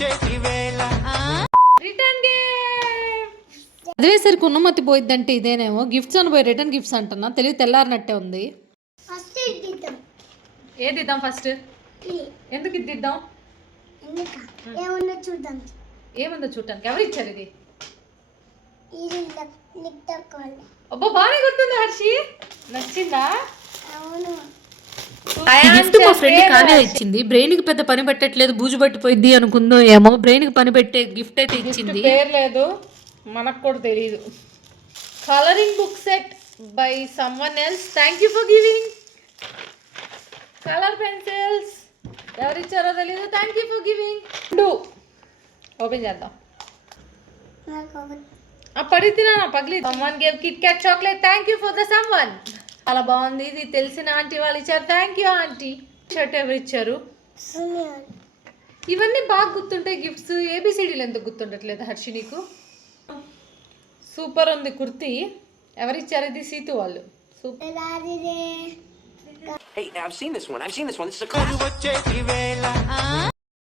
Return gift చదివేసరికి ఉన్నమతి పోయిద్దంటే ఇదేనేమో gifts అని పోయి రిటర్న్ గిఫ్ట్స్ అంటున్నా తెలివి తెల్లారినట్టే ఉంది. ఏది ఇద్దాం ఫస్ట్? ఎందుకు ఇది ఇద్దాం? ఏముందో చూడటానికి. ఎవరు ఇచ్చారు ఇది? అబ్బా బాగానే గుర్తుంది హర్షి. నచ్చిందా? గిఫ్ట్ మా ఫ్రెండ్ కావ్య ఇచ్చింది. బ్రెయిన్ కి పెద్ద పని పెట్టట్లేదు, బూజు పట్టిపోయింది అనుకుందో ఏమో. బ్రెయిన్ కి పని పెట్టే గిఫ్ట్ అయితే ఇచ్చింది. పేరు లేదు, మనకు కూడా తెలియదు. Colouring book set by someone else. Thank you for giving. Colour pencils ఎవరిచ్చారో తెలీదు. Thank you for giving. Open చేద్దాం. పడి తినా పగిలి. Someone gave Kit Kat chocolate. Thank you for the someone. చాలా బాగుంది. ఇది తెలిసిన ఆంటీ వాళ్ళు ఇచ్చారు. Thank you aunty. షర్ట్ ఎవరు ఇచ్చారు? ఇవన్నీ బాగా గుర్తుంటాయి గిఫ్ట్స్. ఏబిసిడీలు ఎందుకు గుర్తుండట్లేదు హర్షి నీకు? సూపర్ ఉంది కుర్తీ. ఎవరిచ్చారు ఇది? సీతు వాళ్ళు. Super. Hey, I've seen this one. This is a classic.